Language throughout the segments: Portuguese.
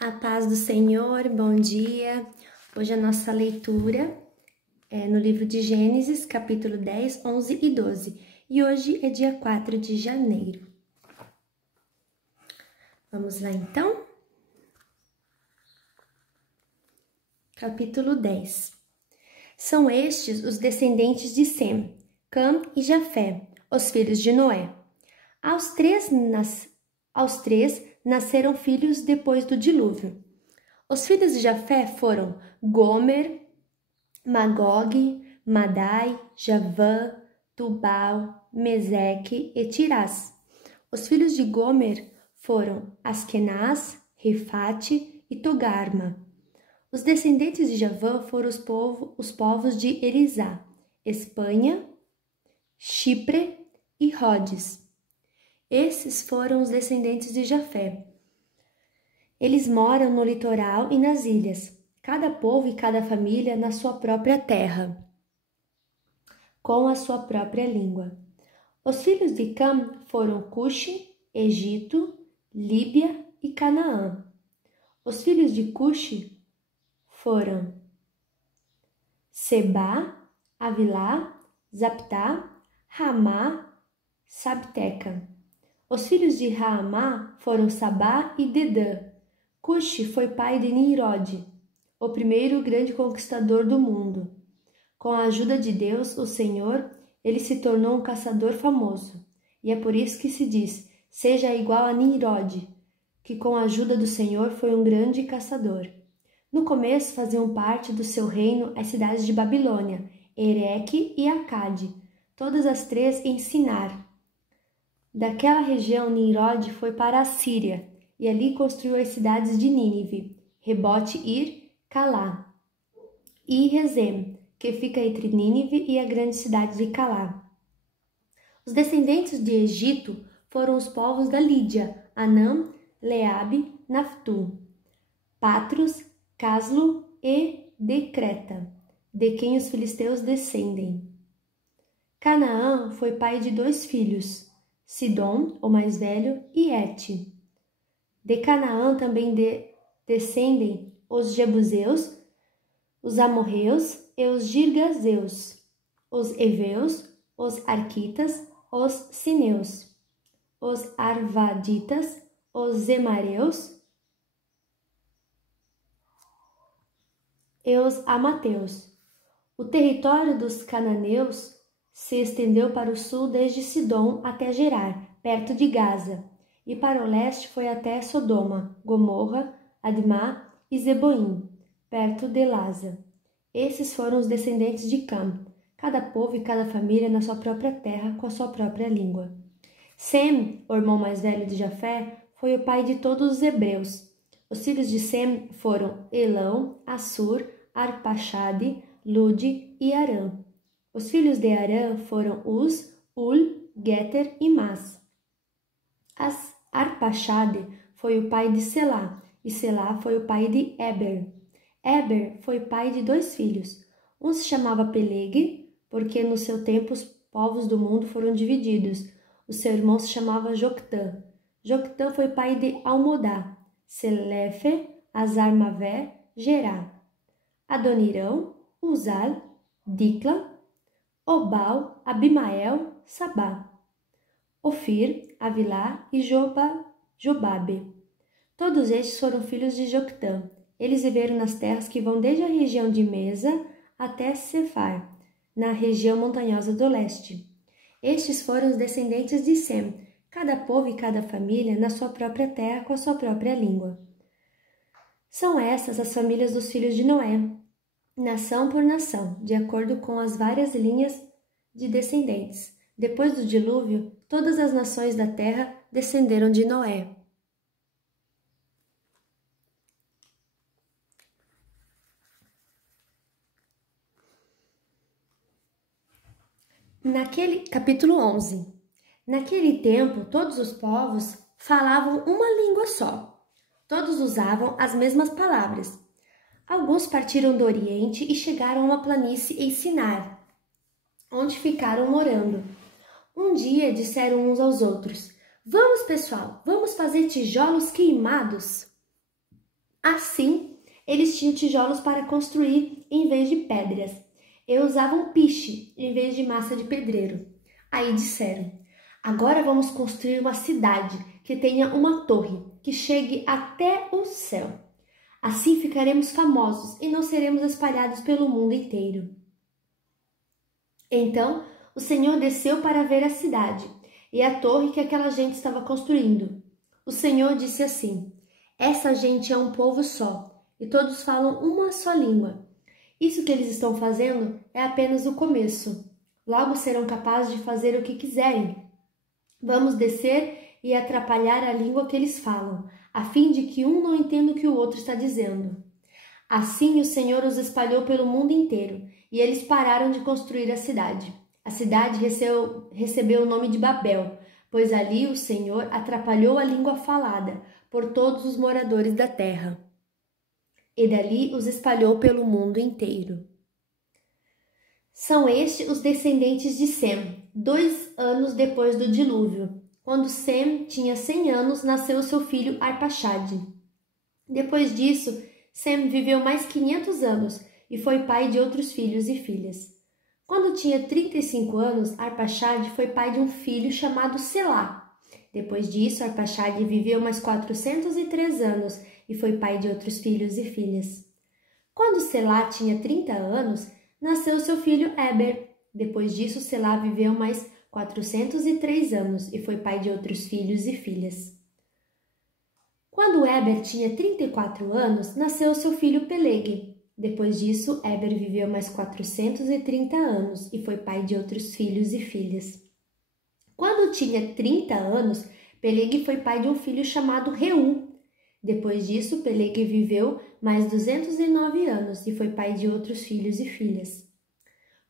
A paz do Senhor, bom dia. Hoje a nossa leitura é no livro de Gênesis, capítulo 10, 11 e 12. E hoje é dia 4 de janeiro. Vamos lá então? Capítulo 10. São estes os descendentes de Sem, Cam e Jafé, os filhos de Noé. Aos três nasceram filhos depois do dilúvio. Os filhos de Jafé foram Gomer, Magog, Madai, Javã, Tubal, Meseque e Tirás. Os filhos de Gomer foram Askenaz, Rifate e Togarma. Os descendentes de Javã foram os povos de Elisá, Espanha, Chipre e Rhodes. Esses foram os descendentes de Jafé. Eles moram no litoral e nas ilhas, cada povo e cada família na sua própria terra, com a sua própria língua. Os filhos de Cam foram Cuxi, Egito, Líbia e Canaã. Os filhos de Cuxi foram Sebá, Avilá, Zaptá, Ramá, Sabteca. Os filhos de Raamá foram Sabá e Dedã. Cuxi foi pai de Nimrod, o primeiro grande conquistador do mundo. Com a ajuda de Deus, o Senhor, ele se tornou um caçador famoso. E é por isso que se diz, seja igual a Nimrod, que com a ajuda do Senhor foi um grande caçador. No começo faziam parte do seu reino as cidades de Babilônia, Ereque e Acade, todas as três em Sinar. Daquela região, Nimrod foi para a Síria, e ali construiu as cidades de Nínive, Rebote-Ir, Calá, e Rezem, que fica entre Nínive e a grande cidade de Calá. Os descendentes de Egito foram os povos da Lídia, Anã, Leabe, Naftu, Patros, Caslu e de Creta, de quem os filisteus descendem. Canaã foi pai de 2 filhos, Sidom, o mais velho, e Et. De Canaã também descendem os Jebuseus, os Amorreus e os Girgazeus, os Eveus, os Arquitas, os Sineus, os Arvaditas, os Zemareus e os Amateus. O território dos cananeus se estendeu para o sul desde Sidom até Gerar, perto de Gaza, e para o leste foi até Sodoma, Gomorra, Admá e Zeboim, perto de Lasa. Esses foram os descendentes de Cam, cada povo e cada família na sua própria terra com a sua própria língua. Sem, o irmão mais velho de Jafé, foi o pai de todos os hebreus. Os filhos de Sem foram Elão, Assur, Arpaxade, Lude e Arã. Os filhos de Arã foram Uz, Ul, Geter e Mas. Arpaxade foi o pai de Selá, e Selá foi o pai de Eber. Eber foi pai de 2 filhos. Um se chamava Peleg, porque no seu tempo os povos do mundo foram divididos. O seu irmão se chamava Joctã. Joctã foi pai de Almodá, Selefe, Azarmavé, Gerá, Adonirão, Uzal, Dicla, Obal, Abimael, Sabá, Ofir, Avilá e Jobabe. Todos estes foram filhos de Joctã. Eles viveram nas terras que vão desde a região de Mesa até Sefar, na região montanhosa do leste. Estes foram os descendentes de Sem, cada povo e cada família na sua própria terra com a sua própria língua. São essas as famílias dos filhos de Noé, nação por nação, de acordo com as várias linhas de descendentes. Depois do dilúvio, todas as nações da terra descenderam de Noé. Capítulo 11. Naquele tempo, todos os povos falavam uma língua só. Todos usavam as mesmas palavras. Alguns partiram do Oriente e chegaram a uma planície em Sinar, onde ficaram morando. Um dia disseram uns aos outros: Vamos, pessoal, vamos fazer tijolos queimados. Assim, eles tinham tijolos para construir em vez de pedras, e usavam piche em vez de massa de pedreiro. Aí disseram: agora vamos construir uma cidade que tenha uma torre que chegue até o céu. Assim ficaremos famosos e não seremos espalhados pelo mundo inteiro. Então o Senhor desceu para ver a cidade e a torre que aquela gente estava construindo. O Senhor disse assim: essa gente é um povo só, e todos falam uma só língua. Isso que eles estão fazendo é apenas o começo. Logo serão capazes de fazer o que quiserem. Vamos descer e atrapalhar a língua que eles falam, a fim de que um não entenda o que o outro está dizendo. Assim o Senhor os espalhou pelo mundo inteiro, e eles pararam de construir a cidade. A cidade recebeu o nome de Babel, pois ali o Senhor atrapalhou a língua falada por todos os moradores da terra. E dali os espalhou pelo mundo inteiro. São estes os descendentes de Sem, 2 anos depois do dilúvio. Quando Sem tinha 100 anos, nasceu seu filho Arpaxade. Depois disso, Sem viveu mais 500 anos e foi pai de outros filhos e filhas. Quando tinha 35 anos, Arpaxade foi pai de um filho chamado Selá. Depois disso, Arpaxade viveu mais 403 anos e foi pai de outros filhos e filhas. Quando Selá tinha 30 anos, nasceu seu filho Eber. Depois disso, Selá viveu mais 403 anos e foi pai de outros filhos e filhas. Quando Eber tinha 34 anos, nasceu seu filho Peleg. Depois disso, Eber viveu mais 430 anos e foi pai de outros filhos e filhas. Quando tinha 30 anos, Peleg foi pai de um filho chamado Reu. Depois disso, Peleg viveu mais 209 anos e foi pai de outros filhos e filhas.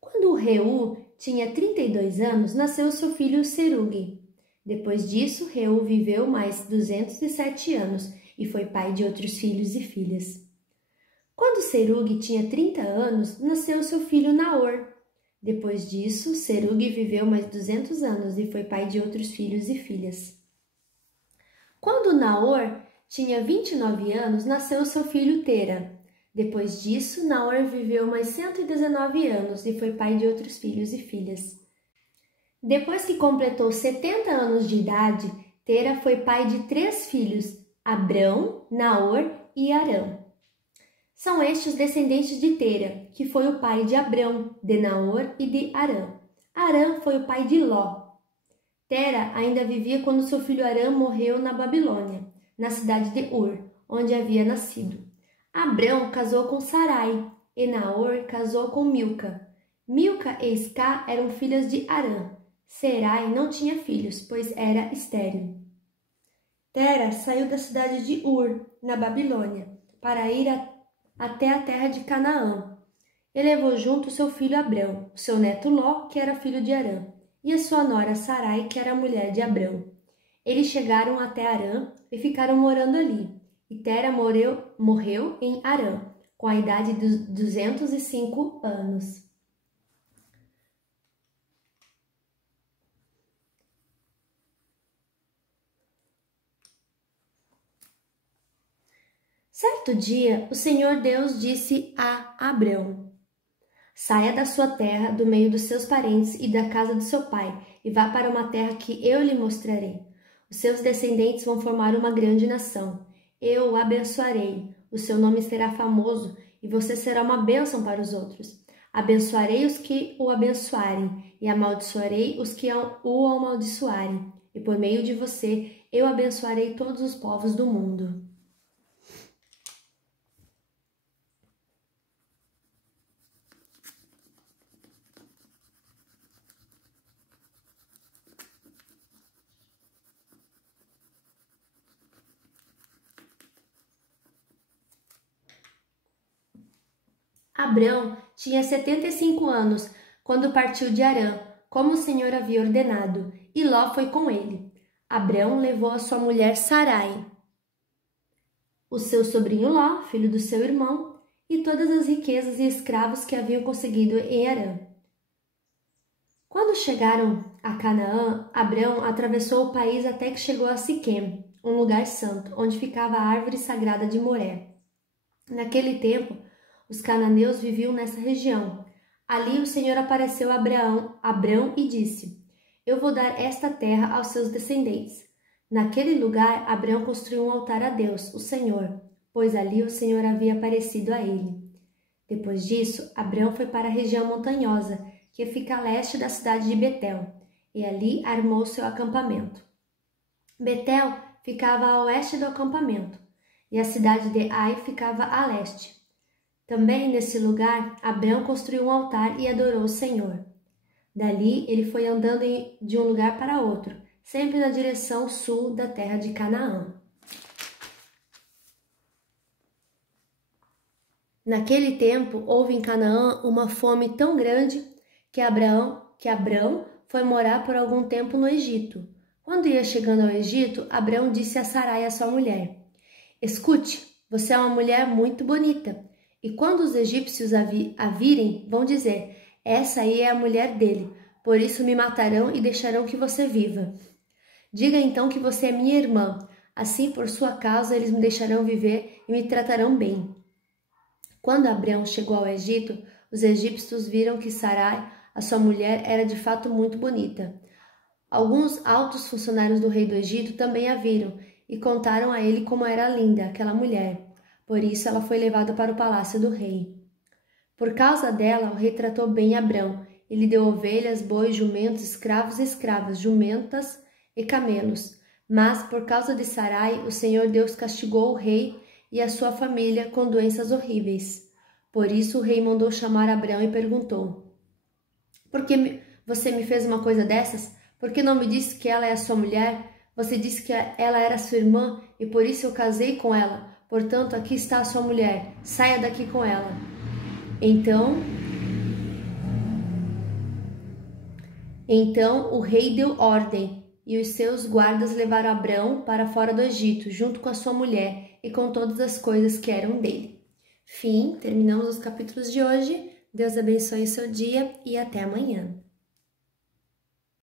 Quando Reu tinha 32 anos, nasceu seu filho Serug. Depois disso, Reu viveu mais 207 anos e foi pai de outros filhos e filhas. Quando Serug tinha 30 anos, nasceu seu filho Naor. Depois disso, Serug viveu mais 200 anos e foi pai de outros filhos e filhas. Quando Naor tinha 29 anos, nasceu seu filho Tera. Depois disso, Naor viveu mais 119 anos e foi pai de outros filhos e filhas. Depois que completou 70 anos de idade, Tera foi pai de 3 filhos, Abrão, Naor e Arã. São estes os descendentes de Tera, que foi o pai de Abrão, de Naor e de Arã. Arã foi o pai de Ló. Tera ainda vivia quando seu filho Arã morreu na Babilônia, na cidade de Ur, onde havia nascido. Abrão casou com Sarai, e Naor casou com Milca. Milca e Iscá eram filhas de Arã. Sarai não tinha filhos, pois era estéril. Tera saiu da cidade de Ur, na Babilônia, para ir até a terra de Canaã. Ele levou junto seu filho Abrão, seu neto Ló, que era filho de Arã, e a sua nora Sarai, que era mulher de Abrão. Eles chegaram até Arã e ficaram morando ali. E Tera morreu em Arã, com a idade de 205 anos. Certo dia, o Senhor Deus disse a Abrão: saia da sua terra, do meio dos seus parentes e da casa do seu pai, e vá para uma terra que eu lhe mostrarei. Os seus descendentes vão formar uma grande nação. Eu o abençoarei, o seu nome será famoso e você será uma bênção para os outros. Abençoarei os que o abençoarem e amaldiçoarei os que o amaldiçoarem. E por meio de você, eu abençoarei todos os povos do mundo. Abrão tinha 75 anos quando partiu de Harã, como o Senhor havia ordenado, e Ló foi com ele. Abrão levou a sua mulher Sarai, o seu sobrinho Ló, filho do seu irmão, e todas as riquezas e escravos que haviam conseguido em Harã. Quando chegaram a Canaã, Abrão atravessou o país até que chegou a Siquém, um lugar santo, onde ficava a árvore sagrada de Moré. Naquele tempo, os cananeus viviam nessa região. Ali o Senhor apareceu a Abrão e disse: Eu vou dar esta terra aos seus descendentes. Naquele lugar, Abrão construiu um altar a Deus, o Senhor, pois ali o Senhor havia aparecido a ele. Depois disso, Abrão foi para a região montanhosa, que fica a leste da cidade de Betel, e ali armou seu acampamento. Betel ficava a oeste do acampamento, e a cidade de Ai ficava a leste. Também nesse lugar, Abrão construiu um altar e adorou o Senhor. Dali, ele foi andando de um lugar para outro, sempre na direção sul da terra de Canaã. Naquele tempo, houve em Canaã uma fome tão grande que Abrão foi morar por algum tempo no Egito. Quando ia chegando ao Egito, Abrão disse a Sarai, a sua mulher: Escute, você é uma mulher muito bonita. E quando os egípcios a virem, vão dizer: Essa aí é a mulher dele, por isso me matarão e deixarão que você viva. Diga então que você é minha irmã, assim por sua causa eles me deixarão viver e me tratarão bem. Quando Abrão chegou ao Egito, os egípcios viram que Sarai, a sua mulher, era de fato muito bonita. Alguns altos funcionários do rei do Egito também a viram e contaram a ele como era linda aquela mulher. Por isso ela foi levada para o palácio do rei. Por causa dela, o rei tratou bem Abrão. Ele deu ovelhas, bois, jumentos, escravos e escravas, jumentas e camelos. Mas, por causa de Sarai, o Senhor Deus castigou o rei e a sua família com doenças horríveis. Por isso o rei mandou chamar Abrão e perguntou: Por que você me fez uma coisa dessas? Por que não me disse que ela é a sua mulher? Você disse que ela era sua irmã e por isso eu casei com ela. Portanto, aqui está a sua mulher. Saia daqui com ela. Então o rei deu ordem e os seus guardas levaram Abrão para fora do Egito, junto com a sua mulher e com todas as coisas que eram dele. Fim, terminamos os capítulos de hoje. Deus abençoe o seu dia e até amanhã.